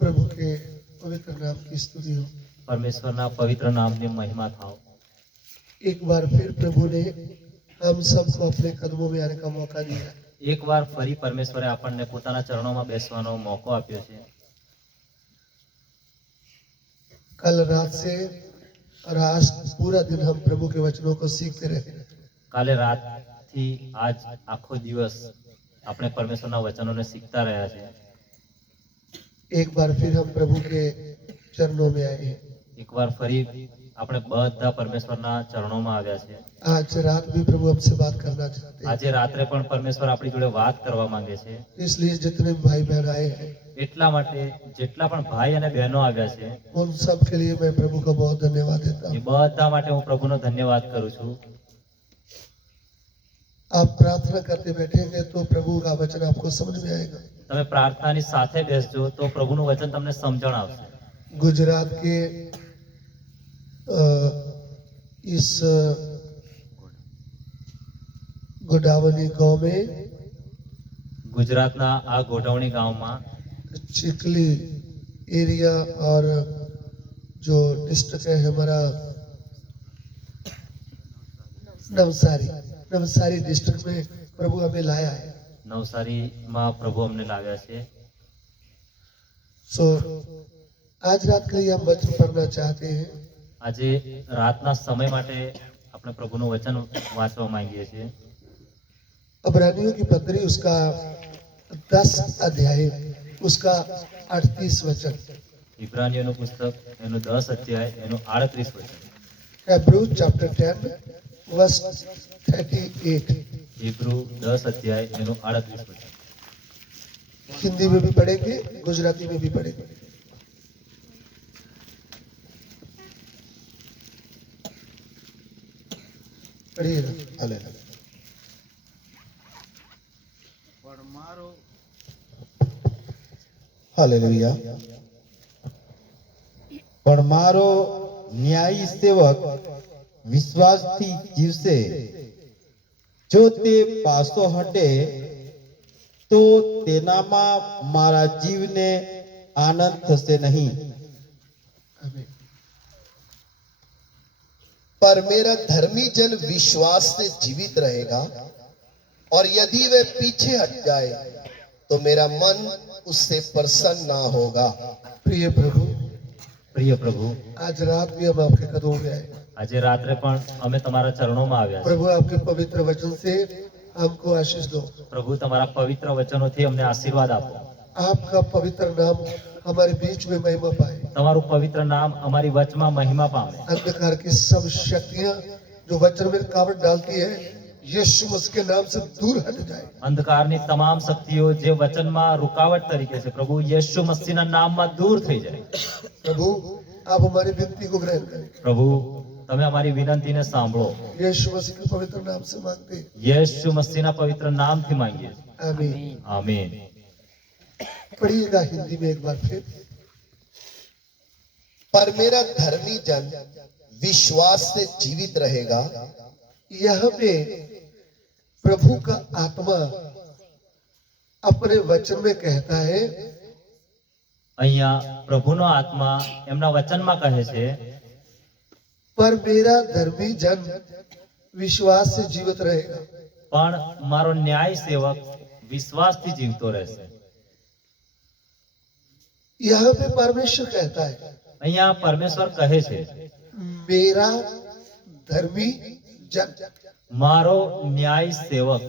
प्रभु के पवित्र नाम की स्तुति हो। परमेश्वરના પવિત્ર નામની મહિમા થાવ। एक बार फिर प्रभु ने हम सबको अपने कदमों में आने का मौका दिया। એકવાર ફરી પરમેશ્વરે આપણને પોતાના ચરણોમાં બેસવાનો મોકો આપ્યો છે। कल रात से और आज पूरा दिन हम प्रभु के वचनों को सीखते रहे। કાલે રાતથી આજ આખો દિવસ આપણે પરમેશ્વરના વચનોને શીખતા રહ્યા છે। एक बार फिर हम प्रभु के चरणों में आए। એકવાર ફરી આપણે બધા પરમેશ્વરના ચરણોમાં આવ્યા છે। आज रात भी प्रभु हमसे बात करना चाहते हैं। આજે રાત્રે પણ પરમેશ્વર આપણી જોડે વાત કરવા માંગે છે। इसलिए जितने भी भाई बहन आए हैं એટલા માટે જેટલા પણ ભાઈ અને બહેનો આવ્યા છે उन सब के लिए मैं प्रभु को बहुत धन्यवाद देता એ हूँ। બધા માટે હું પ્રભુનો ધન્યવાદ કરું છું। आप प्रार्थना करते बैठेंगे तो प्रभु का वचन आपको समझ में आएगा। તમે પ્રાર્થનાની સાથે બેસજો તો પ્રભુનું વચન તમને સમજણ આવશે। गुजरात के इस गोडावनी गांव में ગુજરાતના આ ગોઠવણી ગામમાં चिखली एरिया और जो डिस्ट्रिक्ट है हमारा नवसारी डिस्ट्रिक्ट में प्रभु हमें लाया है। નવસારીમાં પ્રભુ અમને લાવ્યા છે। सो आज रात के लिए हम वचन पढ़ना चाहते हैं। આજે રાતના સમય માટે આપણે પ્રભુનું વચન વાંચવા માંગીએ છીએ। अब्रानियों की पत्री उसका 10 अध्याय उसका 38 वचन। ઇબ્રાનીઓનું પુસ્તક એનું 10 અધ્યાય એનું 38 વચન। Hebrews chapter 10 verse 38। હિબ્રુ 10 અધ્યાય એનું 38 વચન। हिंदी में भी पढ़ेंगे, गुजराती में भी पढ़ेंगे। पढ़िएगा। हालेलुया। हालेलुया। પણ મારો ન્યાયી સેવક વિશ્વાસથી જીવશે, જો તે પાછો હટે તો તેનામાં મારા જીવને આનંદ થશે નહીં। पर मेरा धर्मी जन विश्वास से जीवित रहेगा, और यदि वह पीछे हट जाए तो मेरा मन उससे प्रसन्न ना होगा। प्रिय प्रभु, પ્રિય પ્રભુ, आज रात भी हम आपके कदमों में आए। આજે રાત્રે પણ અમે તમારા ચરણોમાં આવ્યા છીએ। प्रभु आपके पवित्र वचन से हमको आशीष दो। પ્રભુ તમારા પવિત્ર વચનોથી અમને આશીર્વાદ આપો। आपका पवित्र नाम हमारे बीच में महिमा पाए। તમારું પવિત્ર નામ અમારી વચમાં મહિમા પામે। अंधकार की सब शक्तियां जो वचन में रुकावट डालती है, यीशु मसीह के नाम से दूर हट जाए। અંધકારની તમામ શક્તિઓ જે વચનમાં रुकावट તરીકે છે પ્રભુ યેશુ મસીહના નામમાં દૂર થઈ જાય। प्रभु आप हमारी विनती को ग्रहण करें। પ્રભુ તમે અમારી વિનંતીને સાંભળો। यीशु मसीह के पवित्र नाम से मांगते हैं। યેશુ મસીહના પવિત્ર નામથી માંગીએ છીએ। आमीन। આમીન। पढ़िएगा हिंदी में एक बार फिर। पर मेरा धर्मी जन विश्वास से जीवित रहेगा। यहाँ पे प्रभु का आत्मा अपने वचन में कहता है, અહીંયા પ્રભુનો આત્મા એમના વચનમાં કહે છે, पर मेरा धर्मी जन विश्वास से जीवित रहेगा। પણ મારો ન્યાય સેવક વિશ્વાસથી જીવતો રહેશે। यहाँ पे परमेश्वर कहता है, અહીંયા પરમેશ્વર કહે છે, मेरा धर्मी जन। મારો ન્યાય સેવક।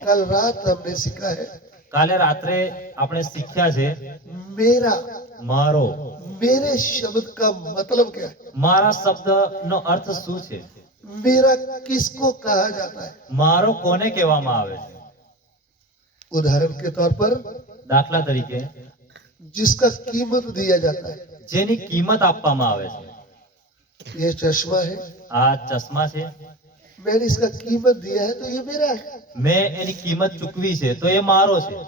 कल रात हमने सीखा है, કાલે રાત્રે આપણે શીખ્યા છે मेरा, મારો। मेरे शब्द का मतलब क्या है? મારા શબ્દનો અર્થ શું છે? मेरा किसको कहा जाता है? મારો કોને કહેવામાં આવે છે? उदाहरण के तौर पर દાખલા તરીકે जिसका कीमत दिया जाता है। જેની કિંમત આપવામાં આવે છે। ये चश्मा है, આ ચશ્મા છે, मैंने इसका कीमत दिया है तो ये मेरा है। મેં એની કિંમત ચૂકવી છે તો એ મારો છે।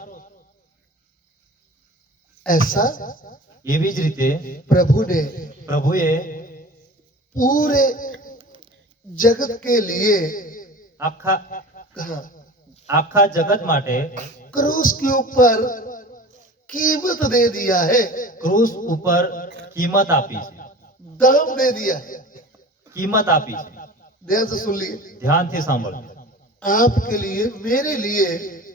ऐसा એવી જ રીતે प्रभु ने પ્રભુએ पूरे जगत के लिए આખા कहा, આખા જગત માટે क्रूस के ऊपर कीमत दे दिया है। ક્રૂસ ઉપર કિંમત આપી છે, दाम दे दिया है। કિંમત આપી છે। ध्यान से सुन लिए, ધ્યાનથી સાંભળો। आपके लिए, मेरे लिए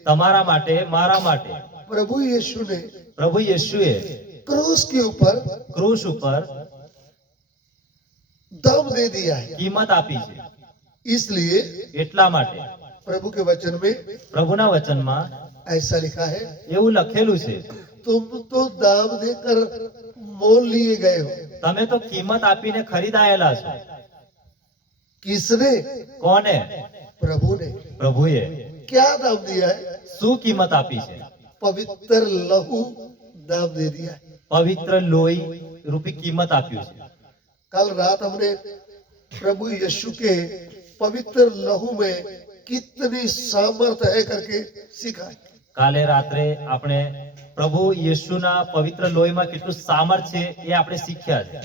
તમારા માટે, મારા માટે प्रभु यीशु ने પ્રભુ યેશુએ क्रूस के ऊपर ક્રૂસ ઉપર दाम दे दिया है। કિંમત આપી છે। इसलिए એટલા માટે प्रभु के वचन में પ્રભુના વચનમાં ऐसा लिखा है, એવું લખેલું છે, तुम तो दाम देकर मोल लिए गए हो। તમે તો કિંમત આપીને ખરીદાયેલા છો। किसने? કોને? प्रभु ने। પ્રભુએ। क्या दाम दिया है? શું કિંમત આપી છે? पवित्र लहू दाम दे दिया है। પવિત્ર લોહી રૂપી કિંમત આપ્યું છે। कल रात हमने प्रभु यीशु के पवित्र लहू में कितनी सामर्थ है करके सीखा है। કાલે રાત્રે આપણે પ્રભુ યેશુના પવિત્ર લોહીમાં કેટલું સામર્થ્ય છે એ આપણે શીખ્યા છે।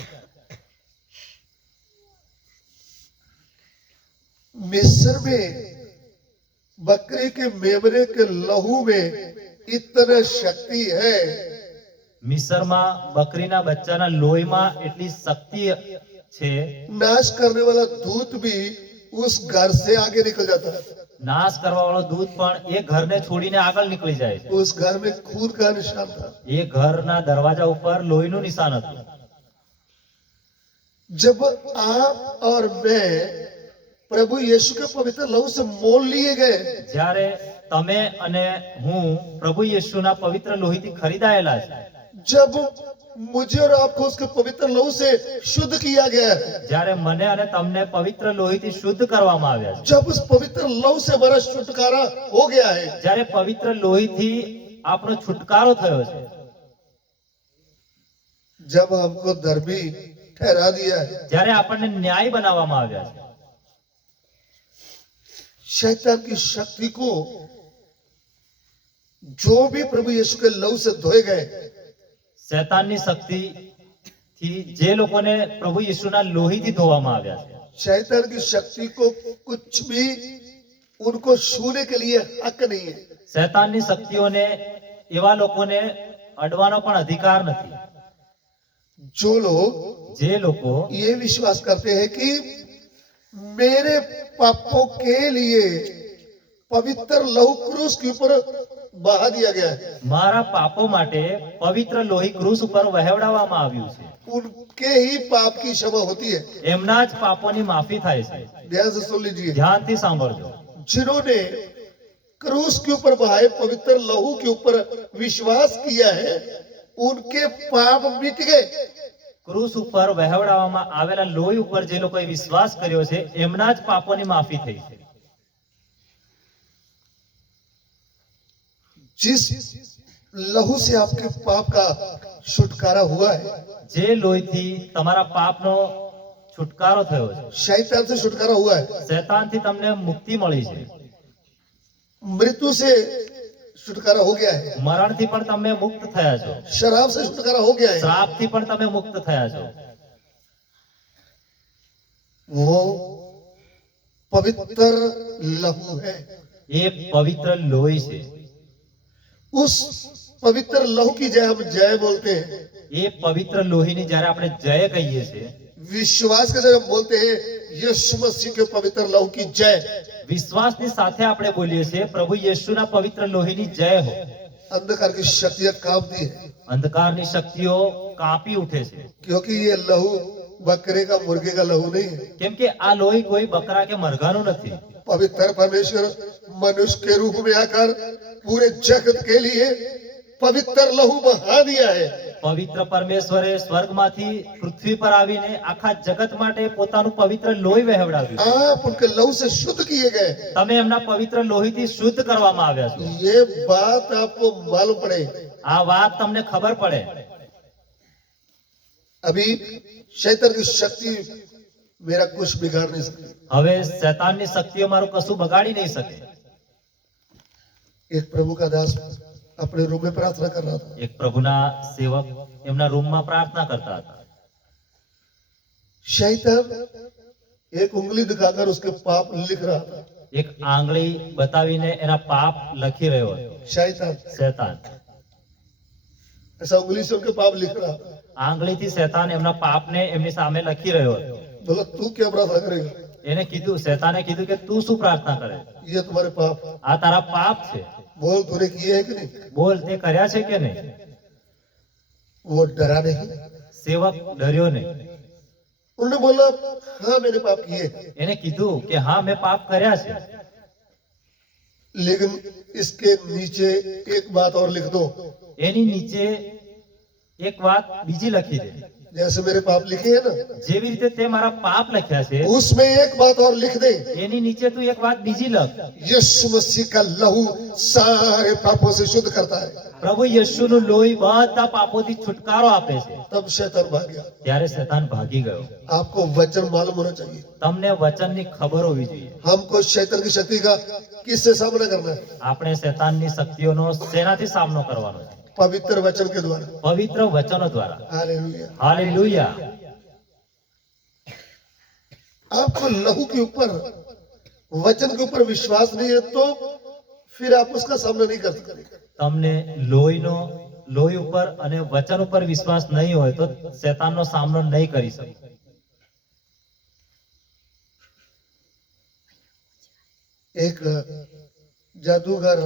मिस्र में बकरी के मेमने के लहू में इतना शक्ति है, મિસરમાં બકરીના બચ્ચાના લોહીમાં એટલી શક્તિ છે, नाश करने वाला दूत भी उस घर से आगे निकल जाता है। નાશ કરવા વાળો દૂત પણ એ ઘરને છોડીને આગળ નીકળી જાય છે। उस घर में खून का निशान था। એ ઘરના દરવાજા ઉપર લોહીનું નિશાન હતું। जब आप और मैं प्रभु यीशु के पवित्र लहू से मोल लिए गए, જ્યારે તમે અને હું પ્રભુ યેશુના પવિત્ર લોહીથી ખરીદાયેલા છે, जब मुझे और आपको उसके पवित्र लहू से शुद्ध किया गया है, જ્યારે મને અને તમને પવિત્ર લોહીથી શુદ્ધ કરવામાં આવ્યા છે, जब उस पवित्र लहू से हमारा छुटकारा हो गया है, જ્યારે પવિત્ર લોહીથી આપણો છુટકારો થયો છે, जब हमको धर्मी ठहरा दिया है, જ્યારે આપણને ન્યાય બનાવવામાં આવ્યા છે, शैतान की शक्ति को जो भी प्रभु यीशु के लहू से धोए गए, શૈતાનની શક્તિથી જે લોકોને પ્રભુ યીશુના લોહીથી ધોવામાં આવ્યા છે, शैतान की शक्ति को कुछ भी उनको छूने के लिए हक नहीं है। શૈતાનની શક્તિઓને એવા લોકોને અડવાનો પણ અધિકાર નથી। जो लोग જે લોકો ये विश्वास करते हैं कि मेरे पापों के लिए पवित्र लहू क्रूस के ऊपर बहा दिया गया है, મારા પાપો માટે પવિત્ર લોહી ક્રૂસ ઉપર વહેવડાવવામાં આવ્યું છે, उनके ही पाप की क्षमा होती है। એમના જ પાપોની માફી થાય છે। ध्यान से सुन लीजिए, ધ્યાનથી સાંભળજો। जिन्होंने क्रूस के ऊपर बहाए पवित्र लहू के ऊपर विश्वास किया है, उनके पाप मिट गए। ક્રૂસ ઉપર વહેવડાવવામાં આવેલા લોહી ઉપર જે લોકોએ વિશ્વાસ કર્યો છે એમના જ પાપોની માફી થઈ છે। जिस लहू से आपके पाप का छुटकारा हुआ है, જે લોહીથી તમારા પાપનો છુટકારો થયો છે, शैतान से छुटकारा हुआ है, શૈતાનથી તમને મુક્તિ મળી છે, मृत्यु से छुटकारा हो गया है, મરણથી પણ તમે મુક્ત થયા છો, शराब से छुटकारा हो गया है, શ્રાપથી પણ તમે મુક્ત થયા છો। वो पवित्र लहू है। એ પવિત્ર લોહી છે। उस पवित्र लहू की जय हम जय बोलते हैं, એ પવિત્ર લોહીની જ્યારે આપણે જય કહીએ છીએ, विश्वास के साथ हम बोलते हैं यीशु मसीह के पवित्र लहू की जय। વિશ્વાસની સાથે આપણે બોલીએ છીએ પ્રભુ યેશુના પવિત્ર લોહીની જય હો। अंधकार की शक्तियां कांपती है, અંધકારની શક્તિઓ કાંપી ઉઠે છે, क्योंकि ये लहू बकरे का मुर्गे का लहू नहीं है। કેમ કે આ લોહી કોઈ બકરા કે મરઘાનું નથી। पवित्र परमेश्वर मनुष्य के रूप में आकर पूरे जगत के लिए पवित्र लहू बहा दिया है। પવિત્ર પરમેશ્વરે સ્વર્ગમાંથી પૃથ્વી પર આવીને આખા જગત માટે પોતાનું પવિત્ર લોહી વહેવડાવ્યું। आप उनके लहू से शुद्ध किए गए। તમે એમના પવિત્ર લોહીથી શુદ્ધ કરવામાં આવ્યા છો। ये बात आपको मालूम पड़े। આ વાત તમને ખબર પડે। अभी शैतान की शक्ति मेरा कुछ बिगाड़ नहीं सकती। હવે શૈતાનની શક્તિઓ મારું કશું બગાડી નહીં શકે। एक प्रभु का दास अपने रूम में प्रार्थना कर रहा था, એક પ્રભુના સેવક એમના રૂમમાં પ્રાર્થના કરતા હતા। शैतान एक उंगली दिखाकर उसके पाप लिख रहा था। એક આંગળી બતાવીને એના પાપ લખી રહ્યો હતો शैतान શૈતાન। ऐसा उंगली से उनके पाप लिख रहा। આંગળીથી શેતાન એમના પાપને એમની સામે લખી રહ્યો હતો. बोला तू क्या प्रार्थना करेगा, એને કીધું, શેતાને કીધું કે તું શું પ્રાર્થના કરે? ये तुम्हारे पाप। આ તારા પાપ છે. बोल तूने किए है कि नहीं। બોલ, તે કર્યા છે કે નહીં? वो डरा नहीं। સેવક ડર્યો નહીં. उन्होंने बोला हाँ मैंने पाप किए, એને કીધું કે હા, મેં પાપ કર્યા છે. लेकिन इसके नीचे एक बात और लिख दो, એની નીચે એક વાત બીજી લખી દે. जैसे मेरे पाप लिखे हैं ना, જેવી રીતે તે મારા પાપ લખ્યા છે, उसमें एक बात और लिख दे, એની નીચે તું એક વાત બીજી લખ. यीशु मसीह का लहू सारे पापों से शुद्ध करता है। પ્રભુ યશુનું લોહી બધા પાપોથી છુટકારો આપે છે. तब शैतान भाग गया। ત્યારે શેતાન ભાગી ગયો. आपको वचन मालूम होना चाहिए। તમને વચનની ખબર હોવી જોઈએ. हमको शैतान की शक्ति का किससे सामना करना है? આપણે શેતાનની શક્તિઓનો શેનાથી સામનો કરવાનો છે? पवित्र वचन के द्वारा। પવિત્ર વચનો દ્વારા. हालेलुया। હાલેલુયા. आपको लहू के ऊपर, वचन के ऊपर विश्वास नहीं है तो फिर आप उसका सामना नहीं कर सकते। તમને લોહી ઉપર અને વચન ઉપર વિશ્વાસ નહીં હોય તો શેતાનનો સામનો નહીં કરી શકો. एक जादूगर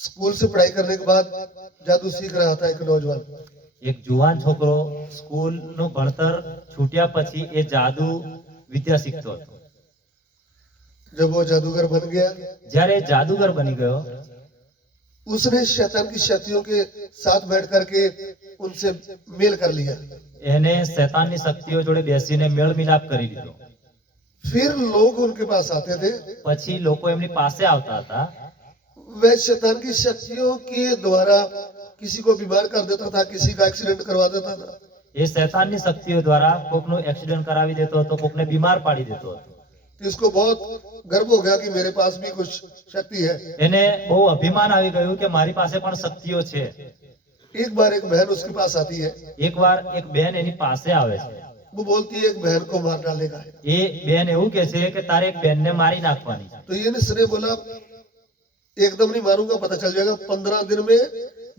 स्कूल से पढ़ाई करने के बाद जादू सीख रहा था। एक नौजवान, એક જુવાન છોકરો સ્કૂલનું ભણતર છૂટ્યા પછી એ જાદુ વિદ્યા શીખતો હતો. जब वो जादूगर बन गया, જ્યારે એ જાદુગર બની ગયો, उसने शैतान की शक्तियों के साथ बैठ करके उनसे मेल कर लिया। એને શેતાનની શક્તિઓ જોડે બેસીને મેળ મિલાપ કરી લીધો. फिर लोग उनके पास आते थे, પછી લોકો એમની પાસે આવતા હતા. वह शैतान की शक्तियों के द्वारा किसी को बीमार कर देता था, किसी का एक्सीडेंट करवा देता था। એ શેતાનની શક્તિઓ દ્વારા કોકનું એક્સિડન્ટ કરાવી દેતો હતો, કોકને બીમાર પાડી દેતો હતો. तो इसको बहुत गर्व हो गया कि मेरे पास भी कुछ शक्ति है। એને બહુ અભિમાન આવી ગયું કે મારી પાસે પણ શક્તિઓ છે. एक बार एक बहन उसके पास आती है, એકવાર એક બેન એની પાસે આવે છે. वो बोलती है एक बहन को मार डालेगा। એ બેન એવું કહે છે કે તારે એક બેનને મારી નાખવાની છે. तो ये ने बोला एकदम नहीं मारूंगा, पता चल जाएगा, 15 दिन में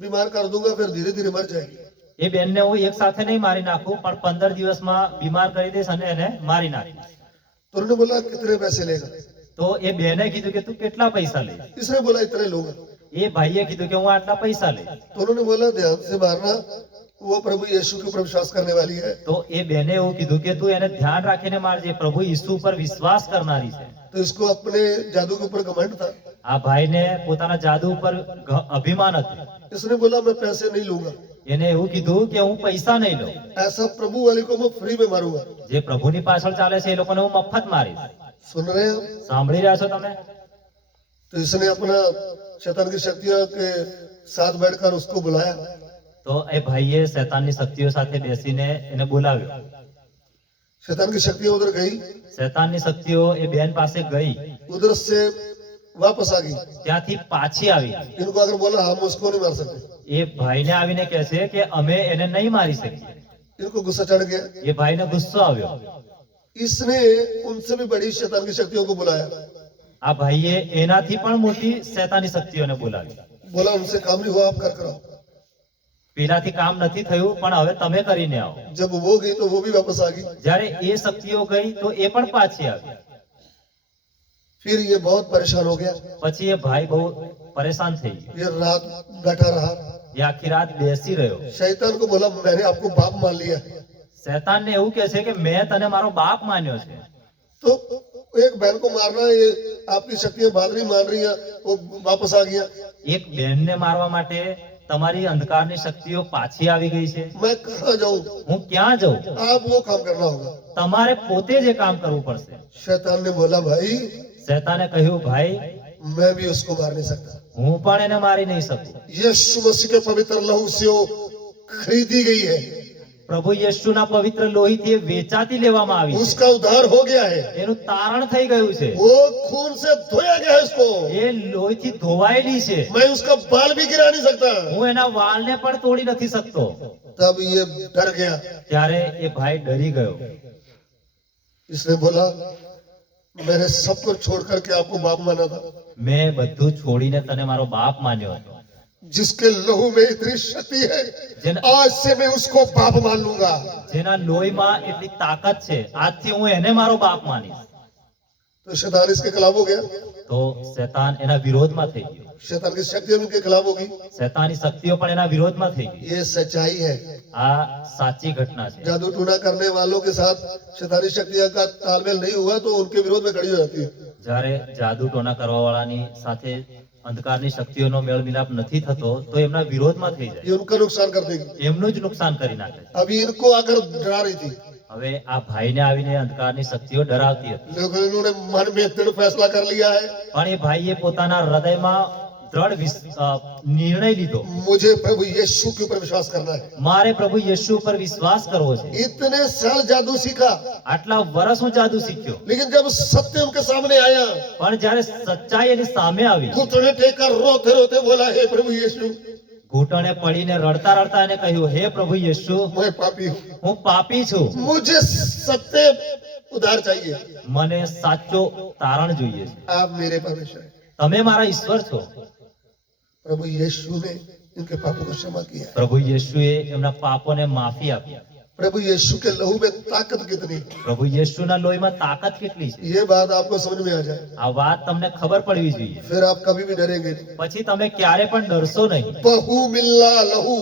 बीमार कर दूंगा, फिर धीरे धीरे मर जाएगी। એ બેનને હું એક સાથે નહીં મારી નાખું, પણ 15 દિવસમાં બીમાર કરી દઈશ અને એને મારી નાખીશ. तो उन्होंने बोला कितने पैसे लेगा? તો એ બેને કીધું કે તું કેટલા પૈસા લઈશ? इसने बोला इतने लूंगा। એ ભાઈએ કીધું કે હું આટલા પૈસા લઈશ. तो उन्होंने बोला ध्यान से मारना, वो प्रभु यीशु के ऊपर विश्वास करने वाली है। તો એ બેને એવું કીધું કે તું એને ધ્યાન રાખીને મારજે, પ્રભુ ઈસુ ઉપર વિશ્વાસ કરનારી છે. तो इसको अपने जादू के ऊपर घमंड था। આ ભાઈને પોતાના જાદુ ઉપર અભિમાન હતું. इसने बोला मैं पैसे नहीं लूंगा, એને એવું કીધું કે હું પૈસા નહીં લઉં, ऐसा प्रभु वाले को मैं फ्री में मारूंगा। જે પ્રભુની પાછળ ચાલે છે એ લોકોને હું મફત મારીશ. सुन रहे हैं? સાંભળી રહ્યા છો તમે? तो इसने अपना शैतान की शक्तियों के साथ बैठकर उसको बुलाया। તો એ ભાઈએ શેતાનની શક્તિઓ સાથે બેસીને એને બોલાવ્યો. शैतान की शक्तियां उधर गई, શેતાનની શક્તિઓ એ બેન પાસે ગઈ, उधर से वापस आ गई। ત્યાંથી પાછી આવી. इनको अगर बोला हम उसको नहीं मार सकते, એ ભાઈને આવીને કહે છે કે અમે એને નહીં મારી શકીએ. इनको गुस्सा चढ़ गया। એ ભાઈને ગુસ્સો આવ્યો. इसने उनसे भी बड़ी शैतान की शक्तियों को बुलाया। આ ભાઈએ એનાથી પણ મોટી શેતાની શક્તિઓને બોલાવી. बोला उनसे काम नहीं हुआ, आप कर कराओ। પેલાથી કામ નથી થયું, પણ હવે તમે કરીને આવો. जब वो गई तो वो भी वापस आ गई। જ્યારે એ શક્તિઓ ગઈ તો એ પણ પાછી આવી. फिर ये बहुत परेशान हो गया। પછી એ ભાઈ બહુ પરેશાન થઈ ગયો. ये रात बैठा रहा। એ આખી રાત બેસી રહ્યો. शैतान को बोला मैंने आपको बाप मान लिया। શેતાનને એવું કહે છે કે મેં તને મારો બાપ માન્યો છે. तो एक बहन को मारना, ये आपकी शक्तियां बात नहीं मान रही हैं, वो वापस आ गया। એક બેનને મારવા માટે તમારી અંધકારની શક્તિઓ પાછી આવી ગઈ છે. मैं कहाँ जाऊं? હું ક્યાં જાઉં? आप वो काम करना होगा। તમારે પોતે જ એ કામ કરવું પડશે. शैतान ने बोला भाई શેતાને કહ્યું, ભાઈ मैं भी उसको मार नहीं सकता। હું પણ એને મારી નહીં શકું. यीशु मसीह के पवित्र लहू से वो खरीदी गई है, પ્રભુ યેશુના પવિત્ર લોહીથી એ વેચાતી લેવામાં આવી છે. उसका उद्धार हो गया है, એનું તારણ થઈ ગયું છે. वो खून से धोया गया है उसको। એ લોહીથી ધોવાયેલી છે. मैं उसका बाल भी गिरा नहीं सकता। હું એના વાળને પણ તોડી નથી શકતો. तब ये डर गया। ત્યારે એ ભાઈ ડરી ગયો. इसने बोला मैंने सब कुछ छोड़ करके आपको बाप माना था, મેં બધું છોડીને તને મારો બાપ માન્યો હતો. जिसके लहू में इतनी शक्ति है, જેના आज से मैं उसको बाप मान लूंगा। જેના લોહીમાં એટલી તાકાત છે, આજથી હું એને મારો બાપ માનીશ. तो शैतान इसके खिलाफ हो गया, તો શૈતાન એના વિરોધમાં થઈ ગયો. शैतान की शक्ति उनके खिलाफ होगी। શૈતાની શક્તિઓ પણ એના વિરોધમાં થઈ ગઈ. ये सच्चाई है। આ સાચી ઘટના છે. जादू टूना करने वालों के साथ शैतानी शक्तियां का तालमेल नहीं हुआ तो उनके विरोध में खड़ी हो जाती है। જ્યારે જાદુ ટોના કરવા વાળાની સાથે અંધકારની શક્તિઓનો મેળ મિલાપ નથી થતો તો એમના વિરોધમાં થઈ જાય, ये उनका नुकसान कर देगी। એમનું જ નુકસાન કરી નાખે છે. अभी इनको आकर डरा रही थी, હવે આ ભાઈને આવીને અંધકારની શક્તિઓ ડરાવતી હતી, लेकिन इन्होंने मन में दृढ़ फैसला कर लिया है, પણ એ ભાઈએ પોતાના હૃદયમાં દ્રઢ નિર્ણય લીધો, मुझे प्रभु यीशु के ऊपर विश्वास करना है। મારે પ્રભુ યીશુ ઉપર વિશ્વાસ કરવો છે. इतने साल जादू सीखा, આટલા વર્ષ હું જાદુ શીખ્યો, लेकिन जब सत्य उनके सामने आया, પણ જ્યારે સચ્ચાઈ એની સામે આવી, घुटने टेकर रोते रोते बोला, हे प्रभु यीशु, ઘૂંટણે પડીને રડતા રડતા એને કહ્યું, હે પ્રભુ યીશુ, मैं पापी हूँ, હું પાપી છું, मुझे सत्य उद्धार चाहिए। મને સાચો તારણ જોઈએ છે, आप मेरे परमेश्वर हैं। તમે મારા ઈશ્વર છો. प्रभु यीशु ने इनके पापों को क्षमा किया। પ્રભુ યીશુએ એમના પાપોને માફી આપી. प्रभु यीशु के लहू में ताकत कितनी, પ્રભુ યીશુના લોહીમાં તાકાત કેટલી છે, ये बात आपको समझ में आ जाए, આ વાત તમને ખબર પડવી જોઈએ. फिर आप कभी भी डरेंगे नहीं। પછી તમે ક્યારે પણ ડરશો નહીં. बहु मिल्ला लहू,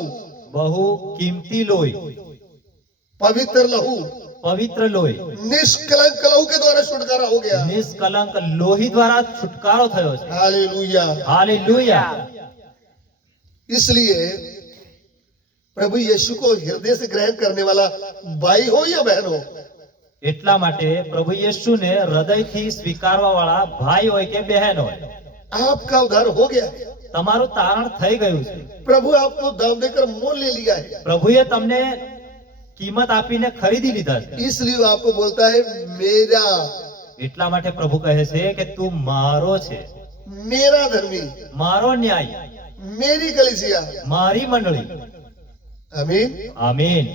બહુ કિંમતી લોહી, पवित्र लहू, પવિત્ર લોહી, निष्कलंक लहू के द्वारा छुटकारा हो गया। નિષ્કલંક લોહી દ્વારા છુટકારો થયો છે. हालेलुया। હાલેલુયા. इसलिए प्रभु यीशु को हृदय से ग्रहण करने वाला भाई हो या बहन हो, એટલા માટે પ્રભુ યીશુને હૃદયથી સ્વીકારવા વાળા ભાઈ હોય કે બહેન હોય, आपका उद्धार हो गया है। તમારું તારણ થઈ ગયું છે. प्रभु आपको दाम देकर मोल ले लिया है, પ્રભુએ તમને કિંમત આપીને ખરીદી લીધા છે. इसलिए वो आपको बोलता है मेरा, એટલા માટે પ્રભુ કહે છે કે તું મારો છે, मेरा धर्मी, મારો ન્યાય, मेरी कलीसिया। મારી મંડળી. आमीन। આમીન.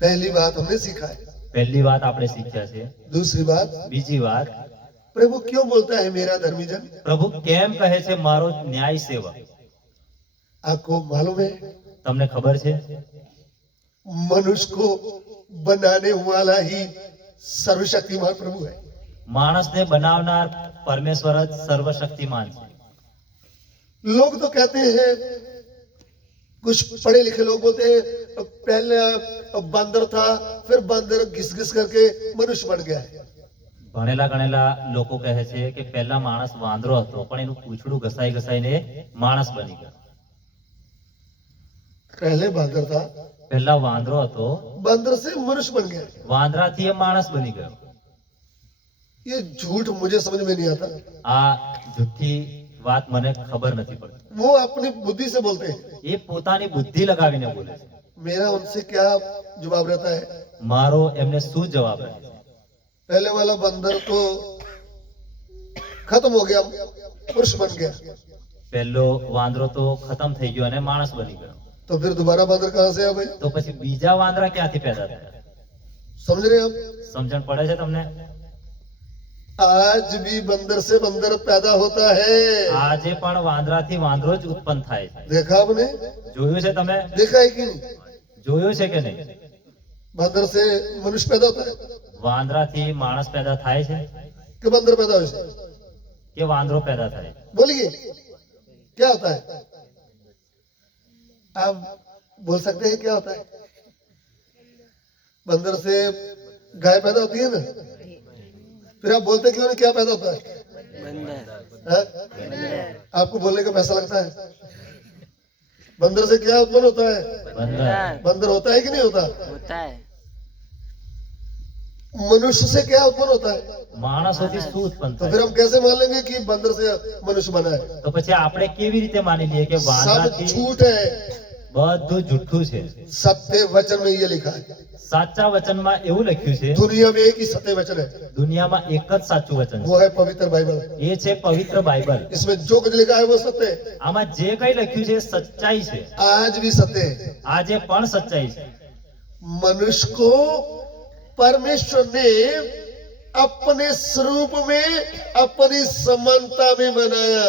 पहली बात हमने सीखा है। પહેલી વાત આપણે શીખ્યા છે. दूसरी बात, બીજી વાત, प्रभु क्यों बोलता है मेरा धर्मी जन? પ્રભુ કેમ કહે છે મારો ન્યાય સેવક? आपको मालूम है, તમને ખબર છે? मनुष्य को बनाने वाला ही सर्वशक्तिमान प्रभु है। માણસને બનાવનાર પરમેશ્વર જ સર્વશક્તિમાન છે. लोग तो कहते हैं, कुछ पढ़े लिखे लोग बोलते हैं पहले बंदर था, फिर बंदर घिस घिस करके मनुष्य बन गया है। ભણેલા ગણેલા લોકો કહે છે કે પહેલા માણસ વાંદરો હતો પણ એનું પૂંછડું ઘસાઈ ઘસાઈને માણસ બની ગયો. पहले बंदर था, પહેલા વાંદરો હતો, बंदर से मनुष्य बन गया। વાંદરાથી એ માણસ બની ગયો. ये झूठ मुझे समझ में नहीं आता। આ જુઠ્ઠી વાત મને ખબર નથી પડતી. वो अपनी बुद्धि से बोलते हैं। એ પોતાની બુદ્ધિ લગાવીને બોલે છે. मेरा उनसे क्या जवाब रहता है? મારો એમને શું જવાબ રહે છે? पहले वाला बंदर तो खत्म हो गया, पुरुष बन गया, પહેલો વાંદરો તો ખતમ થઈ ગયો અને માણસ બની ગયો, तो फिर दोबारा बंदर कहां से आया भाई? તો પછી બીજા વાંદરા ક્યાંથી પેદા થયા? समझ रहे हैं आप? સમજણ પડે છે તમને? आज भी बंदर से बंदर पैदा होता है। આજે પણ વાંદરાથી વાંદરો જ ઉત્પન્ન થાય છે. देखा आपने? જોયું છે તમે? देखा है कि नहीं? જોયું છે કે નહીં? बंदर से मनुष्य पैदा होता है વાંદરાથી માણસ પેદા થાય છે कि बंदर पैदा हो जाए? કે વાંદરો પેદા થાય? बोलिए क्या होता है? आप बोल सकते हैं क्या होता है? बंदर से गाय पैदा होती है ना, फिर आप बोलते क्यों नहीं क्या पैदा होता है? हाँ? आपको बोलने का पैसा लगता है? बंदर से क्या उत्पन्न होता है? બંદર. बंदर होता है कि नहीं होता? होता है। मनुष्य से क्या उत्पन्न होता है? માણસોથી શું ઉત્પન્ન तो થાય? फिर हम कैसे मान लेंगे कि बंदर से मनुष्य बना है? તો પછી આપણે કેવી રીતે માની લઈએ કે सब વાંદરાથી? झूठ है। બધું જુઠ્ઠું છે. सत्य वचन में ये लिखा है। સાચા વચનમાં એવું લખ્યું છે, दुनिया में एक ही सत्य वचन है, દુનિયામાં એક જ સાચું વચન છે, वो है पवित्र बाइबल। એ છે પવિત્ર બાઇબલ. इसमें जो कुछ लिखा है वो सत्य है, આમાં જે કઈ લખ્યું છે એ સચ્ચાઈ છે. आज भी सत्य है। આજે પણ સચ્ચાઈ છે. मनुष्य को परमेश्वर ने अपने स्वरूप में, अपनी समानता में बनाया।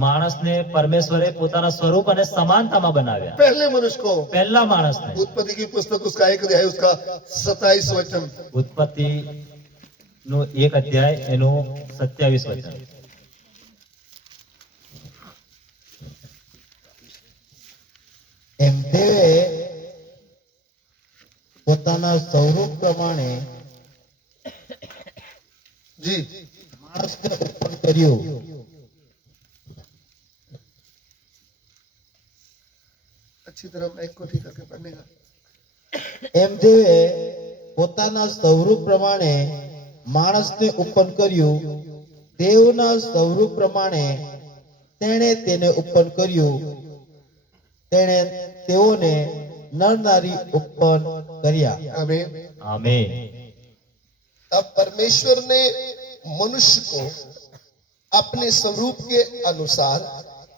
માણસને પરમેશ્વરે પોતાના સ્વરૂપ અને સમાનતામાં બનાવ્યા. पहले मनुष्य को પહેલા માણસને उत्पत्ति की पुस्तक उसका 1 अध्याय उसका 27 वचन ઉત્પત્તિ નું 1 અધ્યાય એનું 27 વચન. એમ દેવે પોતાના સ્વરૂપ પ્રમાણે जी માણસને ઉત્પન્ન કર્યું. अच्छी तरह माइक को ठीक करके पढ़ने का. એમ દેવે પોતાના સ્વરૂપ પ્રમાણે માણસને ઉત્પન્ન કર્યું. દેવના સ્વરૂપ પ્રમાણે તેણે તેને ઉત્પન્ન કર્યું. તેણે તેઓને નર નારી ઉત્પન્ન કર્યા. आमीन. આમેન. अब परमेश्वर ने मनुष्य को अपने स्वरूप के अनुसार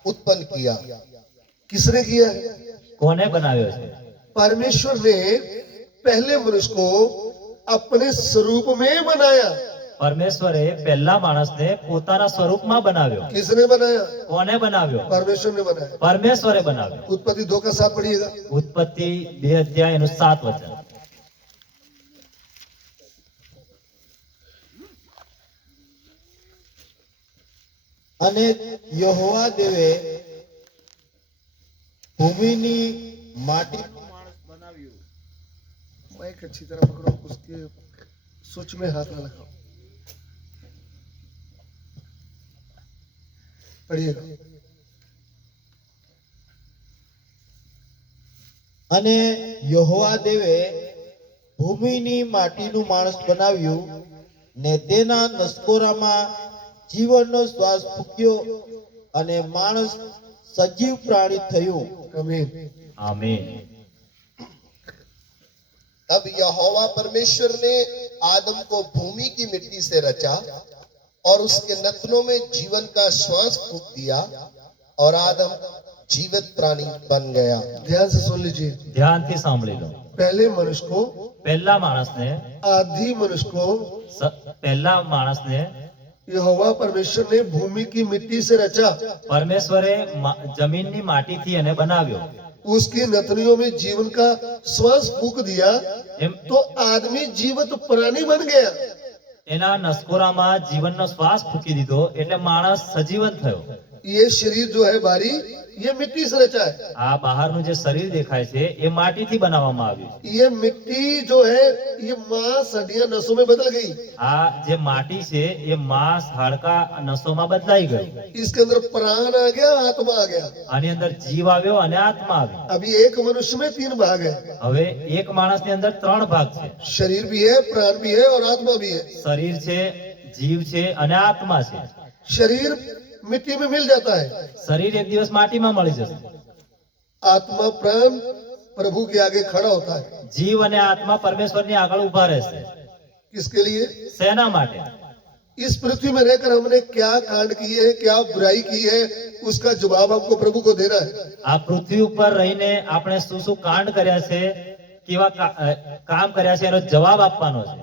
उत्पन्न किया। किसने किया है? કોને બનાવ્યો છે? परमेश्वर ने पहले मनुष्य को अपने स्वरूप में बनाया. પરમેશ્વરે પહેલા માણસને પોતાના સ્વરૂપમાં બનાવ્યો. किसने बनाया? કોને બનાવ્યો? परमेश्वर ने बनाया. પરમેશ્વરે બનાવ્યો. उत्पत्ति 2 का 7 पढ़िएगा. ઉત્પત્તિ 2 અધ્યાય એનું 7 વચન. અને યહોવા દેવે ભૂમિની માટીનું માણસ બનાવ્યું. माइक अच्छी तरह पकड़ो, उसके स्विच में हाथ ना लगाओ. पढ़िएगा. અને યહોવા દેવે ભૂમિની માટીનું માણસ બનાવ્યું ને તેના નસકોરામાં જીવનનો શ્વાસ ફૂંક્યો અને માણસ સજીવ પ્રાણી થયું. आमीन. આમેન. अब यहोवा परमेश्वर ने आदम को भूमि की मिट्टी से रचा और उसके नथनों में जीवन का श्वास फूंक दिया और आदम जीवित प्राणी बन गया। ध्यान से सुन लीजिए. ધ્યાનથી સાંભળી લો. पहले मनुष्य को, પહેલા માણસને आदि मनुष्य को પહેલા માણસને यहोवा परमेश्वर ने भूमि की मिट्टी से रचा. પરમેશ્વરે જમીનની માટીથી એને બનાવ્યો. उसकी नथनियों में जीवन का श्वास फूंक दिया એમ तो आदमी जीवित प्राणी बन गया. એના નસકોરામાં જીવનનો શ્વાસ ફૂંકી દીધો એટલે માણસ સજીવન થયો. ये शरीर जो है बारी, ये मिट्टी से रचा है. આ બહારનું જે શરીર દેખાય છે એ માટીથી બનાવવામાં આવ્યું છે. ये मिट्टी जो है ये मांस हड्डियां नसों में बदल गई. આ જે માટી છે એ માંસ હાડકા નસોમાં બદલાઈ ગયું. इसके अंदर प्राण आ गया, आत्मा आ गया. આની અંદર જીવ આવ્યો અને આત્મા આવી. अभी एक मनुष्य में 3 भाग है. હવે એક માણસની અંદર 3 ભાગ છે. शरीर भी है, प्राण भी है और आत्मा भी है. શરીર છે, જીવ છે અને આત્મા છે. शरीर मिट्टी में मिल जाता है. શરીર એક દિવસ માટીમાં મળી જશે. आत्मा प्राण प्रभु के आगे खड़ा होता है. જીવ અને આત્મા પરમેશ્વરની આગળ ઊભા રહેશે. किसके लिए? શેના માટે? इस पृथ्वी में रहकर हमने क्या कांड किए हैं, क्या बुराई की है, उसका जवाब हमको प्रभु को देना है. આ પૃથ્વી ઉપર રહીને આપણે શું શું કાંડ કર્યા છે, કેવા કામ કર્યા છે એનો જવાબ આપવાનો છે.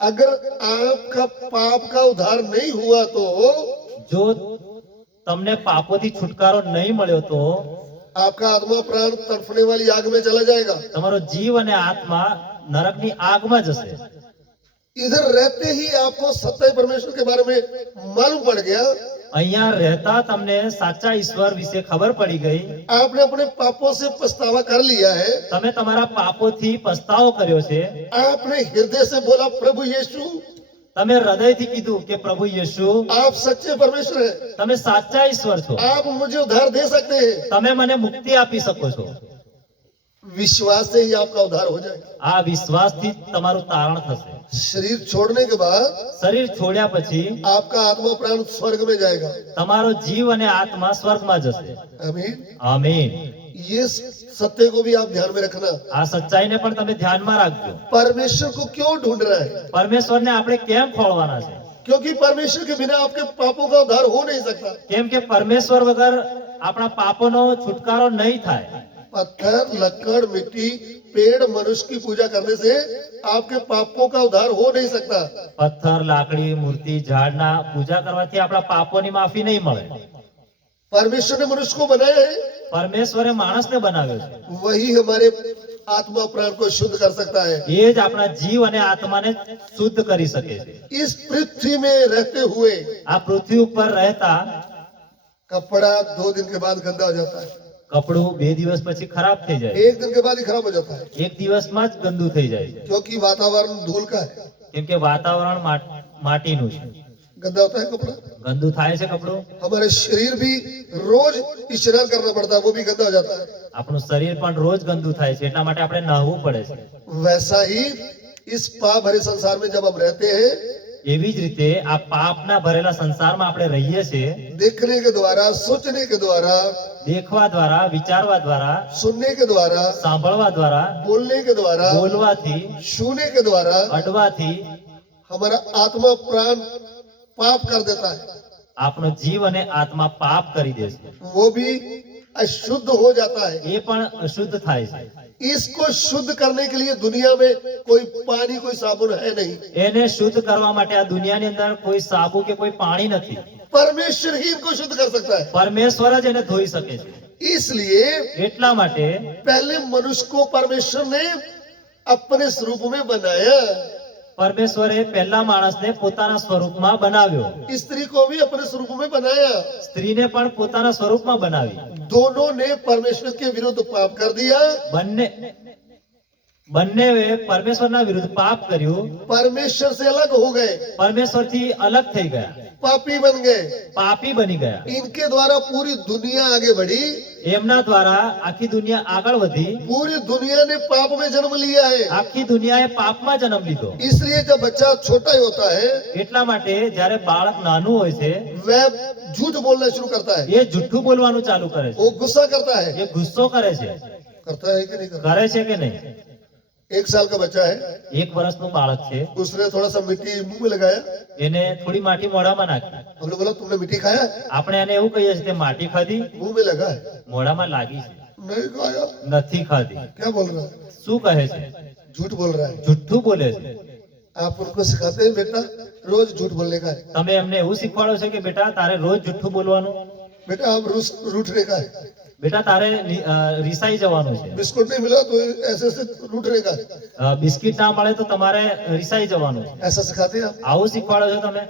अगर आपका पाप का उद्धार नहीं हुआ तो જો તમને પાપોથી છુટકારો નહીં મળ્યો તો आपका आत्मा प्राण तड़फने वाली आग में चला जाएगा. તમારો જીવ અને આત્મા નરકની આગમાં જશે. इधर रहते ही आपको सत्य परमेश्वर के बारे में मालूम पड़ गया. અહીંયા રહેતા તમને સાચા ઈશ્વર વિશે ખબર પડી ગઈ. आपने अपने पापों से पछतावा कर लिया है. તમે તમારા પાપોથી પસ્તાવો કર્યો છે. आपने हृदय से बोला प्रभु यीशु તમે હૃદયથી કીધું કે પ્રભુ યેશુ आप सच्चे परमेश्वर हैं. તમે સાચા ઈશ્વર છો. आप मुझे उद्धार दे सकते हैं. તમે મને મુક્તિ આપી શકો છો. विश्वास से ही आपका उद्धार हो जाएगा. આ વિશ્વાસથી તમારું તારણ થશે. शरीर छोड़ने के बाद શરીર છોડ્યા પછી आपका आत्मा प्राण स्वर्ग में जाएगा. તમારો જીવ અને આત્મા સ્વર્ગમાં જશે. आमीन. આમીન. ये सत्य को भी आप ध्यान में रखना. આ સચ્ચાઈને પણ તમે ધ્યાનમાં રાખજો. परमेश्वर को क्यों ढूंढ रहा है? પરમેશ્વરને આપણે કેમ ખોળવાના છે? क्योंकि परमेश्वर के बिना आपके पापों का उद्धार हो नहीं सकता. કેમ કે પરમેશ્વર વગર આપણા પાપોનો છુટકારો નહીં થાય. पत्थर, लकड़, मिट्टी, पेड़, मनुष्य की पूजा करने से आपके पापों का उद्धार हो नहीं सकता. પથ્થર, લાકડી, મૂર્તિ, ઝાડના પૂજા કરવાથી આપણા પાપોની માફી નહીં મળે. परमेश्वर ने मनुष्य को बनाया है, પરમેશ્વરે માણસને બનાવ્યો છે, वही हमारे आत्मा प्राण को शुद्ध कर सकता है। એ જ આપણા જીવ અને આત્માને શુદ્ધ કરી શકે છે। इस पृथ्वी में रहते हुए આ પૃથ્વી ઉપર રહેતા कपड़ा 2 दिन के बाद गंदा हो जाता है, કપડું 2 દિવસ પછી ખરાબ થઈ જાય, 1 दिन के बाद ही खराब हो जाता है, એક દિવસમાં જ ગંદુ થઈ જાય છે, क्योंकि वातावरण धूल का है। કેમ કે વાતાવરણ માટીનું છે, गंदा होता है कपड़ा। ગંદુ થાય છે કપડું। हमारे शरीर भी रोज स्नान करना पड़ता है, वो भी गंदा हो जाता है। આપણું શરીર પણ રોજ ગંદુ થાય છે, એટલા માટે આપણે નહાવું પડે છે। वैसा ही इस पाप भरे संसार में जब हम रहते हैं, એવી જ રીતે આ પાપના ભરેલા સંસારમાં આપણે રહીએ છીએ, देखने के द्वारा, सोचने के द्वारा, દેખવા દ્વારા, વિચારવા દ્વારા, सुनने के द्वारा, સાંભળવા દ્વારા, बोलने के द्वारा, બોલવાથી, छूने के द्वारा અડવાથી हमारा आत्मा प्राण पाप कर देता है, આપણો જીવ અને આત્મા પાપ કરી દે છે, वो भी अशुद्ध हो जाता है। એ પણ અશુદ્ધ થાય છે। इसको शुद्ध करने के लिए दुनिया में कोई पानी, कोई साबुन है नहीं। એને શુદ્ધ કરવા માટે આ દુનિયાની અંદર કોઈ સાબુ કે કોઈ પાણી નથી, परमेश्वर ही इनको शुद्ध कर सकता है। પરમેશ્વર જ એને ધોઈ શકે છે। इसलिए એટલા માટે पहले मनुष्य को परमेश्वर ने अपने स्वरूप में बनाया, પરમેશ્વરે પહેલા માણસને પોતાના સ્વરૂપમાં બનાવ્યો, स्त्री को भी अपने स्वरूप में बनाया। સ્ત્રીને પણ પોતાના સ્વરૂપમાં બનાવી। दोनों ने परमेश्वर के विरुद्ध पाप कर दिया, બંનેએ પરમેશ્વરના વિરુદ્ધ પાપ કર્યું, परमेश्वर से अलग हो गए, પરમેશ્વરથી અલગ થઈ ગયા, पापी बन गए। પાપી બની ગયા। इनके द्वारा पूरी दुनिया आगे बढ़ी, એમના દ્વારા આખી દુનિયા આગળ વધી, पूरी दुनिया ने पाप में जन्म लिया है। આખી દુનિયાએ પાપમાં જન્મ લીધો। इसलिए जब बच्चा छोटा ही होता है, એટલા માટે જ્યારે બાળક નાનું હોય છે, वह झूठ बोलना शुरू करता है, એ જુઠ્ઠું બોલવાનું ચાલુ કરે છે, वो गुस्सा करता है। એ ગુસ્સો કરે છે, करता है कि नहीं करता? કરે છે કે નહીં? 1 साल का बच्चा है, 1 વર્ષનું બાળક છે, उसने थोड़ा सा मिट्टी मुंह में लगाया, એને થોડી માટી મોઢામાં નાખી। हमने बोला तुमने मिट्टी खाया? આપણે એને એવું કહીએ છીએ, તે માટી ખાધી, मुंह में लगा है, મોઢામાં લાગી છે, नहीं खाया। નથી ખાધી। क्या बोल रहा है? શું કહે છે? झूठ बोल रहा है। જુઠ્ઠું બોલે છે। आप उनको सिखाते हैं बेटा रोज झूठ बोलने का है, તમે એમને એવું શીખવાડો છો કે બેટા તારે रोज જુઠ્ઠું બોલવાનું, बेटा आप रूठने का है, બેટા તારે રિસાઈ જવાનું છે, बिस्कुट नहीं मिला तो ऐसे ऐसे रूठने का है, બિસ્કિટ ના મળે તો તમારે રિસાઈ જવાનું છે। ऐसा सिखाते हैं आप। આવું શીખવાડો છો તમે?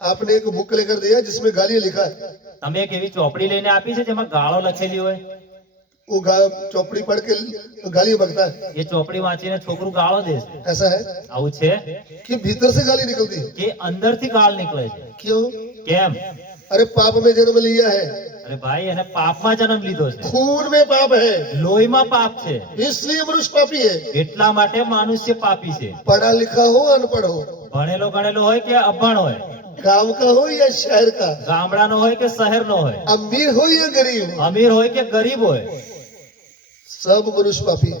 आपने एक बुक लेकर दिया जिसमें गालियां लिखा है, તમે એક એવી ચોપડી લઈને આપી છે જેમાં ગાળો લખેલી હોય, वो चौपड़ी पढ़ के गालियां बकता है, એ ચોપડી વાંચીને છોકરું ગાળો દે છે। ऐसा है આવું છે कि भीतर से गाली निकलती है। કે અંદરથી ગાળ નીકળે છે? क्यों? કેમ? अरे पाप में जन्म लिया है, અરે ભાઈ, એને પાપમાં જન્મ લીધો છે, खून में पाप है, લોહીમાં પાપ છે, इसलिए मनुष्य पापी है। એટલા માટે મનુષ્ય પાપી છે। पढ़ा लिखा हो अनपढ़ हो, ભણેલો ગણેલો હોય કે અભણ હોય, गांव का हो या शहर का, ગામડાનો હોય કે શહેરનો હોય, अमीर हो या गरीब हो, અમીર હોય કે ગરીબ હોય, सब मनुष्य पापी है।